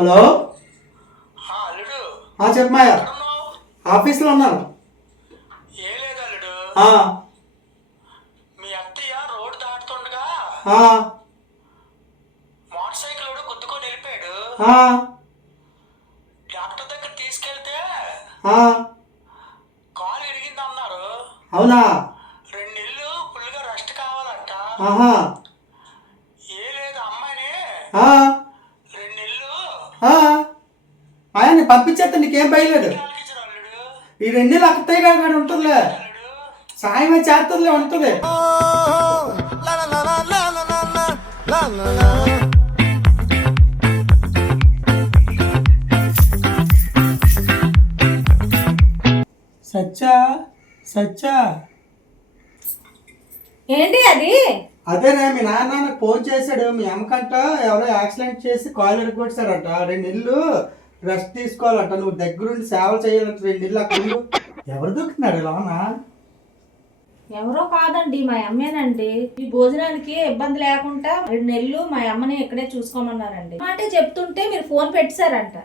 Hello. అల్లుడు చెప్పమాయా. ఆఫీస్లో ఉన్నాను. ఏ లేదు అల్లుడు, మీ అత్తయ్య రోడ్డు దాటుతుండగా మోటార్ సైకిల్ గుద్దుకొని వెళ్ళిపోయాడు. డాక్టర్ దగ్గర తీసుకెళ్తే కాలు ఇరిగింది అన్నారు. అవునా? 2 నెలలు ఫుల్గా రెస్ట్ కావాలంట. ఏ లేదు అమ్మాయిని 2 నెలలు ఆయన పంపించేస్తే నీకేం బయలుదేడు. కాలికిచ్చారు అల్లుడు. ఈ 2 నెలలు అక్కయ్య గారు ఉంటుందిలే, అల్లుడు సాయం చేస్తుందిలే, ఉంటుంది. సచ్చా సచ్చా ఏంటి అది? అదేనే మీ నాన్న నాకు ఫోన్ చేశాడు. మీ అమ్మకంట ఎవరో యాక్సిడెంట్ చేసి కాలు ఎరగొట్టారంట. 2 నెలలు రెస్ట్ తీసుకోవాలంట, నువ్వు దగ్గరుండి సేవ చేయాలంట. 2 నెలలు అక్కడ ఎవరు దొరుకుతున్నాడు లోనా? ఎవరో కాదండి, మా అమ్మేనండి. ఈ భోజనానికి ఇబ్బంది లేకుండా 2 నెలలు మా అమ్మని ఇక్కడే చూసుకోమన్నారండి. అంటే చెప్తుంటే మీరు ఫోన్ పెట్టారంట.